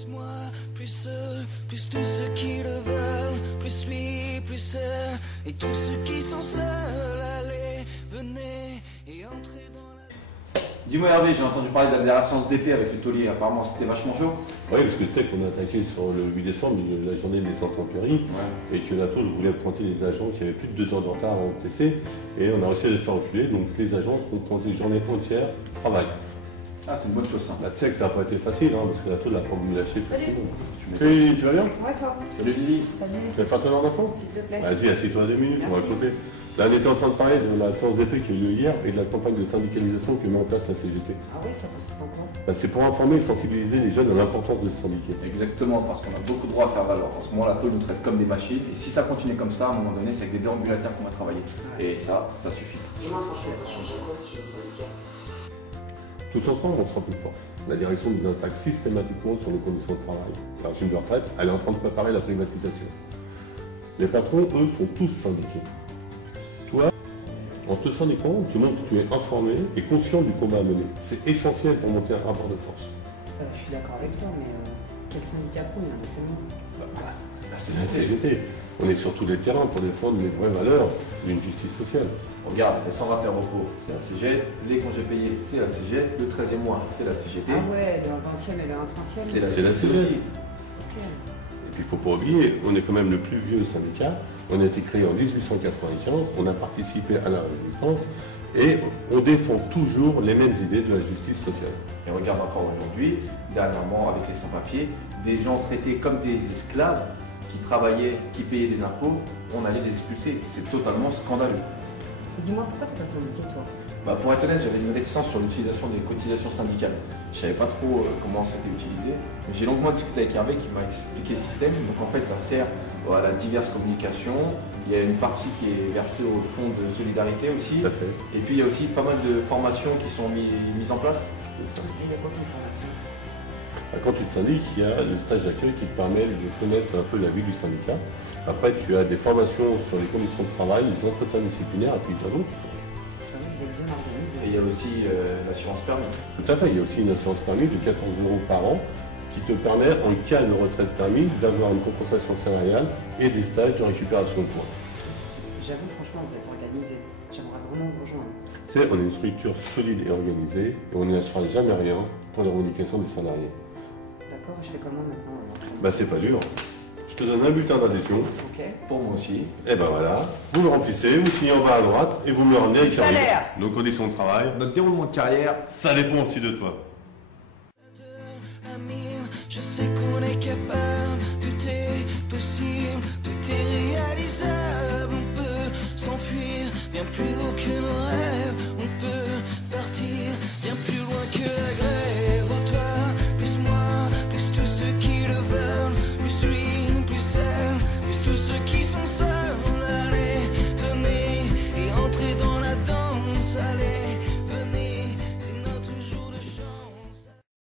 plus moi, plus eux, plus tous ceux qui le veulent, plus lui, plus elle, et tous ceux qui sont seuls, allez, venez et entrez dans la... Dis-moi Hervé, j'ai entendu parler de la dernière séance d'épée avec le taulier, apparemment c'était vachement chaud. Oui, parce que tu sais qu'on a attaqué sur le 8 décembre, la journée des intempéries, et que la tôle voulait pointer les agents qui avaient plus de 2 heures de retard au TC, et on a réussi à les faire reculer, donc les agents se sont pointés journée entière, travail. Ah, c'est une bonne chose ça. Bah, tu sais que ça n'a pas été facile, hein, parce que la tôle n'a pas voulu lâcher facilement. Tu vas bien? Ouais, toi. Salut Lily. Salut. Tu vas faire ton heure d'enfant? S'il te plaît. Vas-y, assieds-toi 2 minutes, on va Merci. causer. Là, on était en train de parler de la séance d'épée qui a eu lieu hier et de la campagne de syndicalisation que met en place la CGT. Ah oui, ça consiste en quoi? Bah, c'est pour informer et sensibiliser les jeunes à l'importance de se syndiquer. Exactement, parce qu'on a beaucoup de droits à faire valoir. En ce moment, la tôle nous traite comme des machines, et si ça continue comme ça, à un moment donné, c'est avec des déambulateurs qu'on va travailler. Et ça suffit. Dis-moi, franchement, ça changerait quoi si je suis syndicat? Tous ensemble, on sera plus fort. La direction nous attaque systématiquement sur les conditions de travail. La régime de retraite, elle est en train de préparer la privatisation. Les patrons, eux, sont tous syndiqués. Toi, en te syndiquant, tu montres que tu es informé et conscient du combat à mener. C'est essentiel pour monter un rapport de force. Je suis d'accord avec toi, mais quel syndicat pro? Il y en a tellement. C'est la CGT. On est sur tous les terrains pour défendre les vraies valeurs d'une justice sociale. Regarde, les 121 repos, c'est la CGT, les congés payés, c'est la CGT, le 13e mois, c'est la CGT. Ah ouais, le 20e et le 30e. C'est la CGT aussi. Ok. Et puis il ne faut pas oublier, on est quand même le plus vieux syndicat. On a été créé en 1895, on a participé à la résistance et on défend toujours les mêmes idées de la justice sociale. Et regarde encore aujourd'hui, dernièrement avec les sans-papiers, des gens traités comme des esclaves qui travaillaient, qui payaient des impôts, on allait les expulser. C'est totalement scandaleux. Et dis-moi, pourquoi t'es pas syndiqué, toi? Pour être honnête, j'avais une réticence sur l'utilisation des cotisations syndicales. Je ne savais pas trop comment c'était utilisé. J'ai longuement discuté avec Hervé qui m'a expliqué le système. Donc en fait, ça sert à la diverse communication. Il y a une partie qui est versée au fonds de solidarité aussi. Tout à fait. Et puis il y a aussi pas mal de formations qui sont mises en place. Il y a quoi comme formation? Quand tu te syndiques, il y a le stage d'accueil qui te permet de connaître un peu la vie du syndicat. Après, tu as des formations sur les conditions de travail, les entretiens disciplinaires, et puis t'as d'autres. Je savais que vous êtes bien organisé. Et il y a aussi l'assurance permis. Tout à fait, il y a aussi une assurance permis de 14 € par an qui te permet, en cas de retraite permis, d'avoir une compensation salariale et des stages de récupération de points. J'avoue, franchement, vous êtes organisé. J'aimerais vraiment vous rejoindre. Tu sais, on est une structure solide et organisée et on ne lâchera jamais rien pour les revendications des salariés. D'accord, je fais comment maintenant? C'est pas dur. Je te donne un bulletin d'adhésion. Ok. Pour moi aussi. Et ben voilà, vous le remplissez, vous signez en bas à droite et vous me le ramenez avec Salaire. nos conditions de travail. Notre déroulement de carrière, Ça dépend aussi de toi. Je sais qu'on est capable, tout est possible, tout est réel.